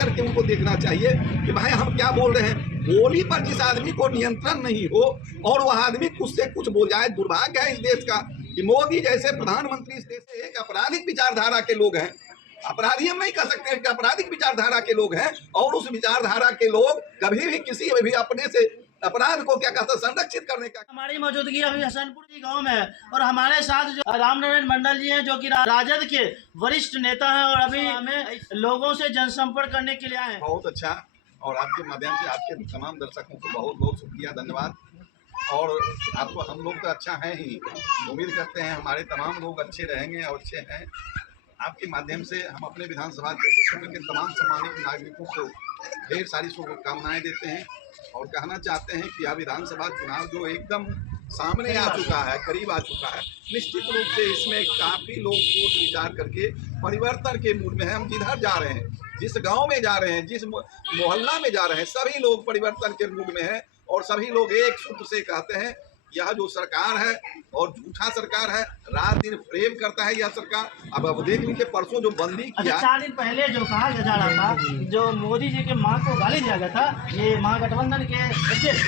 करके उनको देखना चाहिए कि भाई हम क्या बोल रहे हैं। बोली पर जिस आदमी को नियंत्रण नहीं हो और वह आदमी कुछ से कुछ बोल जाए, दुर्भाग्य है इस देश का कि मोदी जैसे प्रधानमंत्री इस देश से एक आपराधिक विचारधारा के लोग हैं। अपराधी हम नहीं कह सकते कि आपराधिक विचारधारा के लोग हैं, और उस विचारधारा के लोग कभी भी किसी भी अपने से अपराध को क्या कहते हैं संरक्षित करने का। हमारी मौजूदगी अभी हसनपुर जी गांव में है और हमारे साथ जो रामनारायण मंडल जी हैं जो कि राजद के वरिष्ठ नेता हैं और अभी हमें लोगों से जनसंपर्क करने के लिए आए हैं। बहुत अच्छा, और आपके माध्यम से आपके तमाम दर्शकों को बहुत बहुत शुक्रिया, धन्यवाद। और आपको हम लोग तो अच्छा हैं ही, उम्मीद करते हैं हमारे तमाम लोग अच्छे रहेंगे और अच्छे हैं। आपके माध्यम से हम अपने विधानसभा क्षेत्र के तमाम सम्मानित नागरिकों को ढेर सारी शुभकामनाएं देते हैं और कहना चाहते हैं कि यह विधानसभा चुनाव जो एकदम सामने आ चुका है, करीब आ चुका है, निश्चित रूप से इसमें काफ़ी लोग सोच विचार करके परिवर्तन के मूड में हैं। हम जिधर जा रहे हैं, जिस गांव में जा रहे हैं, जिस मोहल्ला में जा रहे हैं, सभी लोग परिवर्तन के मूड में हैं और सभी लोग एक सूत्र से कहते हैं यह जो सरकार है और झूठा सरकार है, रात दिन प्रेम करता है यह सरकार। अब देख लीजिए परसों जो बंदी किया, 4 दिन पहले जो कहा जा रहा था, जो मोदी जी के मां को गाली दिया गया था, ये महागठबंधन के अध्यक्ष,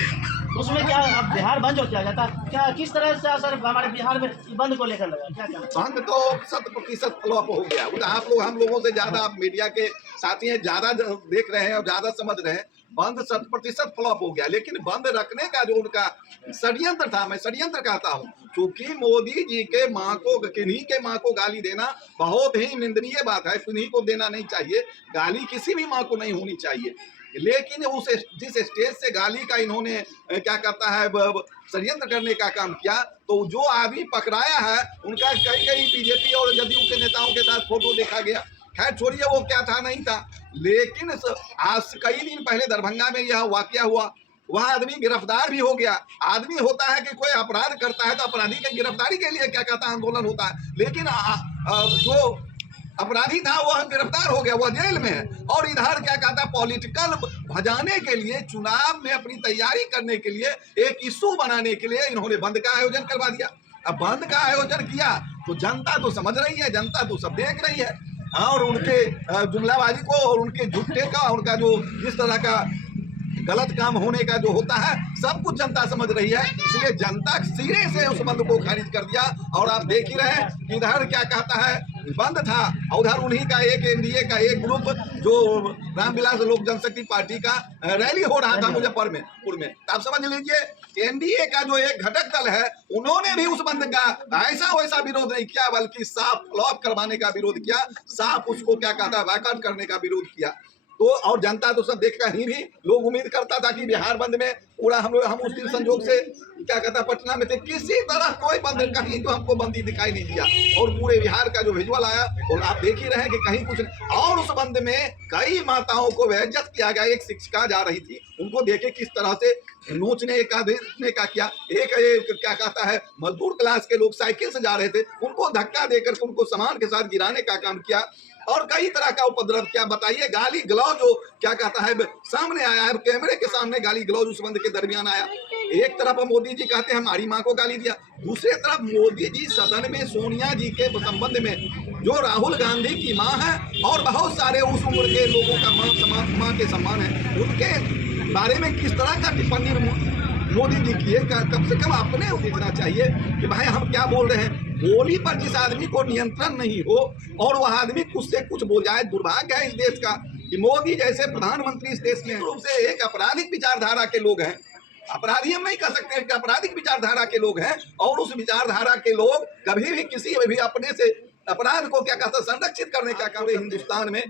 उसमें क्या अब बिहार बंद हो किया जाता, क्या किस तरह से असर हमारे बिहार में बंद को लेकर लगा, क्या बंद तो 100% फ्लॉप हो गया। आप लोग हम लोगों से ज्यादा, आप मीडिया के साथी हैं, ज्यादा देख रहे हैं और ज्यादा समझ रहे हैं। बंद 100% फ्लॉप हो गया, लेकिन बंद रखने का जो उनका षड्यंत्र था, मैं षड्यंत्र कहता हूँ, क्योंकि मोदी जी के माँ को, किन्हीं के माँ को गाली देना बहुत ही निंदनीय बात है। किन्हीं को देना नहीं चाहिए गाली, किसी भी माँ को नहीं होनी चाहिए। लेकिन उस जिस स्टेज से गाली का इन्होंने क्या कहता है षड्यंत्र करने का काम किया, तो जो आदमी पकड़ाया है उनका कई कई बीजेपी और जदयू के नेताओं के साथ फोटो देखा गया। खैर छोड़िए वो क्या था नहीं था, लेकिन आज कई दिन पहले दरभंगा में यह वाकया हुआ, वह आदमी गिरफ्तार भी हो गया। आदमी होता है कि कोई अपराध करता है तो अपराधी की गिरफ्तारी के लिए क्या कहता है आंदोलन होता है, लेकिन जो अपराधी था वह गिरफ्तार हो गया, वह जेल में है। और इधर क्या कहता है पॉलिटिकल भजाने के लिए, चुनाव में अपनी तैयारी करने के लिए, एक इशू बनाने के लिए इन्होंने बंद का आयोजन करवा दिया। अब बंद का आयोजन किया तो जनता तो समझ रही है, जनता तो सब देख रही है, और उनके जुमलाबाजी को और उनके झूठे का, उनका जो इस तरह का गलत काम होने का जो होता है, सब कुछ जनता समझ रही है। इसलिए जनता सिरे से उस बंद को खारिज कर दिया। और आप देख ही रहे कि इधर क्या कहता है बंद था, और उधर उन्हीं का एक एनडीए का एक ग्रुप जो रामविलास लोक जनशक्ति पार्टी का रैली हो रहा था मुजफ्फरपुर में। आप समझ लीजिए एनडीए का जो एक घटक दल है, उन्होंने भी उस बंद का ऐसा वैसा विरोध नहीं किया, बल्कि साफ फ्लॉप करवाने का विरोध किया, साफ उसको क्या कहता है बायकॉट करने का विरोध किया। तो और जनता तो सब देख कहीं भी लोग उम्मीद करता था कि बिहार बंद में पूरा हम उस दिन संजोग से क्या कहता है पटना में थे, किसी तरह कोई बंद कहीं तो हमको बंदी दिखाई नहीं दिया। और पूरे बिहार का जो विजुअल आया और आप देख ही रहे हैं कि कहीं कुछ नहीं। और उस बंद में कई माताओं को बेइज्जत किया गया। एक शिक्षिका जा रही थी, उनको देखे किस तरह से नोचने का भेजने का किया। एक क्या कहता है मजदूर क्लास के लोग साइकिल से जा रहे थे, उनको धक्का देकर उनको सामान के साथ गिराने का काम किया और कई तरह का उपद्रव किया। बताइए गाली गलौज जो क्या कहता है सामने आया है, कैमरे के सामने गाली गलौज उस बंद के दरमियान आया। एक तरफ मोदी जी कहते हैं हमारी माँ को गाली दिया, दूसरी तरफ मोदी जी सदन में सोनिया जी के संबंध में, जो राहुल गांधी की माँ है और बहुत सारे उस उम्र के लोगों का माँ के सम्मान है, उनके बारे में किस तरह का टिप्पणी मोदी जी की है। कम से कम अपने देखना चाहिए कि भाई हम क्या बोल रहे हैं। बोली पर जिस आदमी को नियंत्रण नहीं हो और वह आदमी कुछ से कुछ बोल जाए, दुर्भाग्य है इस देश का कि मोदी जैसे प्रधानमंत्री इस देश में रूप से एक आपराधिक विचारधारा के लोग हैं। अपराधी हम नहीं कह सकते कि आपराधिक विचारधारा के लोग हैं, और उस विचारधारा के लोग कभी भी किसी भी अपने से अपराध को क्या कहते हैं संरक्षित करने का काम हिंदुस्तान में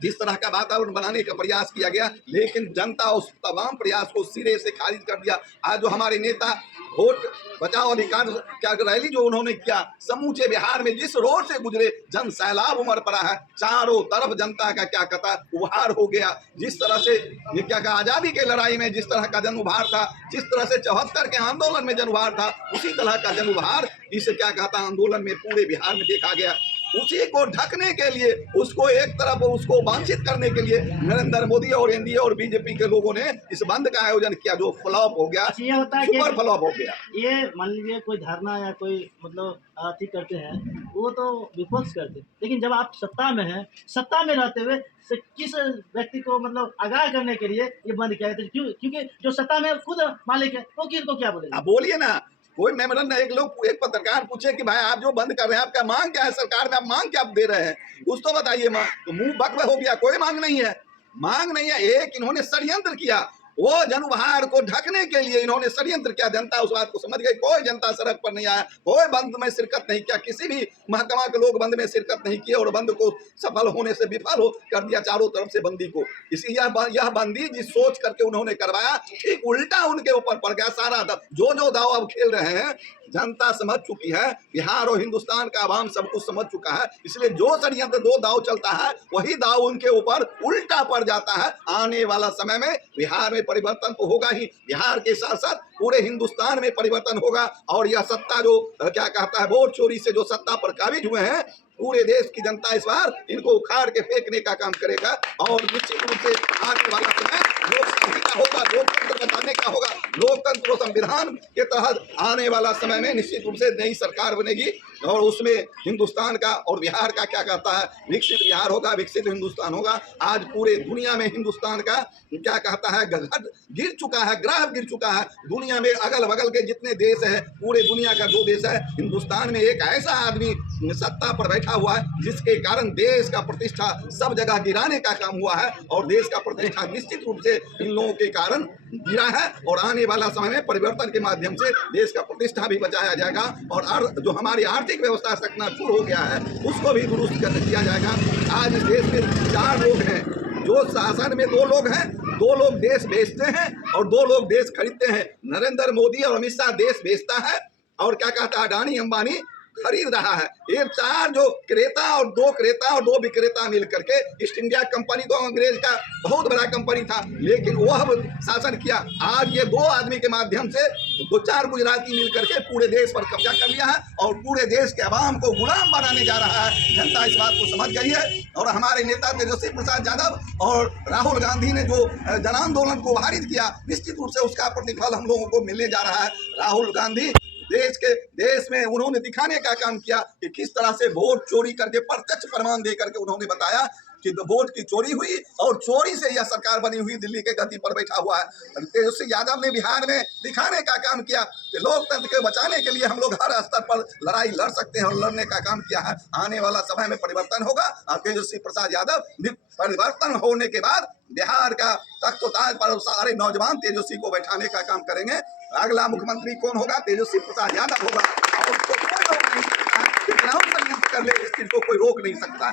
जिस तरह का वातावरण बनाने का प्रयास किया गया, लेकिन जनता उस तमाम प्रयास को सिरे से खारिज कर दिया। आज जो हमारे नेता वोट बचाओ अधिकार क्या रैली जो उन्होंने किया, समूचे बिहार में जिस रोड से गुजरे जन सैलाब उमड़ पड़ा है, चारों तरफ जनता का क्या कहता उभार हो गया। जिस तरह से ये क्या कहा आजादी के लड़ाई में जिस तरह का जन उभार था, जिस तरह से 74 के आंदोलन में जन उभार था, उसी तरह का जन उभार इस क्या कहता आंदोलन में पूरे बिहार में देखा गया। उसी को ढकने के लिए, उसको एक तरफ उसको वांछित करने के लिए नरेंद्र मोदी और एनडीए और बीजेपी के लोगों ने इस बंद का आयोजन किया, जो फ्लॉप हो गया, अच्छा, ये होता है सुपर कि फ्लॉप हो गया। ये मान लीजिए कोई धरना या कोई मतलब अथी करते हैं, वो तो विपक्ष करते हैं, लेकिन जब आप सत्ता में हैं, सत्ता में रहते हुए से किस व्यक्ति को मतलब आगाह करने के लिए ये बंद किया जाता है? क्योंकि जो सत्ता में खुद मालिक है वो किनको क्या बोलेगा? आप बोलिए ना, कोई मेमोरेंडम, एक पत्रकार पूछे कि भाई आप जो बंद कर रहे हैं आपका मांग क्या है, सरकार में आप मांग क्या दे रहे हैं, कुछ तो बताइए। मांग तो मुंह बक हो गया, कोई मांग नहीं है, मांग नहीं है। एक इन्होंने षड्यंत्र किया, वो जनउहार को ढकने के लिए इन्होंने षड्यंत्र किया। जनता उस बात को समझ गई, कोई जनता सड़क पर नहीं आया, कोई बंद में शिरकत नहीं किया, किसी भी महकमा के लोग बंद में शिरकत नहीं किए और बंद को सफल होने से विफल हो कर दिया चारों तरफ से बंदी को। इसी यह बंदी जिस सोच करके उन्होंने करवाया, ठीक उल्टा उनके ऊपर पड़ गया सारा दाव। जो दाव अब खेल रहे हैं जनता समझ चुकी है, बिहार और हिंदुस्तान का आवाम सब कुछ समझ चुका है। इसलिए जो षड्यंत्र दो दाव चलता है वही दाव उनके ऊपर उल्टा पड़ जाता है। आने वाला समय में बिहार में परिवर्तन तो होगा ही, बिहार के साथ साथ पूरे हिंदुस्तान में परिवर्तन होगा। और यह सत्ता जो क्या कहता है, वोट चोरी से जो सत्ता पर काबिज हुए हैं, पूरे देश की जनता इस बार इनको उखाड़ के फेंकने का काम करेगा। और निश्चित रूप से आने वाला समय लोकशाही का होगा, लोकतंत्र बताने का होगा। लोकतंत्र और संविधान के तहत आने वाला समय में निश्चित रूप से नई सरकार बनेगी और उसमें हिंदुस्तान का और बिहार का क्या कहता है, विकसित बिहार होगा, विकसित हिंदुस्तान होगा। आज पूरे दुनिया में हिंदुस्तान का क्या कहता है, घट गिर चुका है, ग्राफ गिर चुका है। दुनिया में अगल बगल के जितने देश हैं, पूरे दुनिया का जो देश है, हिंदुस्तान में एक ऐसा आदमी सत्ता पर बैठा हुआ है जिसके कारण देश का प्रतिष्ठा सब जगह गिराने का काम हुआ है। और देश का प्रतिष्ठा निश्चित रूप से इन लोगों के कारण गिरा है। और आने वाला समय में परिवर्तन के माध्यम से देश का प्रतिष्ठा भी बचाया जाएगा और जो हमारी आर्थिक व्यवस्था चकनाचूर हो गया है उसको भी दुरुस्त कर दिया जाएगा। आज इस देश में 4 लोग हैं, जो शासन में 2 लोग हैं, 2 लोग देश बेचते हैं और 2 लोग देश खरीदते हैं। नरेंद्र मोदी और अमित शाह देश बेचता है और क्या कहता है, अडानी अंबानी खरीद रहा है। ये 4 जो क्रेता और 2 क्रेता और 2 विक्रेता मिलकर के ईस्ट इंडिया कंपनी तो अंग्रेज का बहुत बड़ा कंपनी था, लेकिन वह शासन किया। आज ये 2 आदमी के माध्यम से 2-4 गुजराती मिलकर के पूरे देश पर कब्जा कर लिया है और पूरे देश के अवाम को गुलाम बनाने जा रहा है। जनता इस बात को समझ गई है और हमारे नेता तेजस्वी प्रसाद यादव और राहुल गांधी ने जो जन आंदोलन को वारिद किया, निश्चित रूप से उसका प्रतिफल हम लोगों को मिलने जा रहा है। राहुल गांधी देश में उन्होंने दिखाने का काम किया कि किस तरह से वोट चोरी करके प्रत्यक्ष प्रमाण दे करके उन्होंने बताया कि वोट की चोरी हुई और चोरी से यह सरकार बनी हुई दिल्ली के गद्दी पर बैठा हुआ है। तेजस्वी यादव ने बिहार में दिखाने का काम किया कि लोकतंत्र के बचाने के लिए हम लोग हर स्तर पर लड़ाई लड़ सकते हैं और लड़ने का काम किया है। आने वाला समय में परिवर्तन होगा और तेजस्वी प्रसाद यादव परिवर्तन होने के बाद बिहार का तख्त-ओ-ताज पर सारे नौजवान तेजस्वी को बैठाने का काम करेंगे। अगला मुख्यमंत्री कौन होगा? तेजस्वी प्रसाद यादव होगा और उसको कोई रोक नहीं सकता। कितना षड्यंत्र कर ले, इस चीज को कोई रोक नहीं सकता।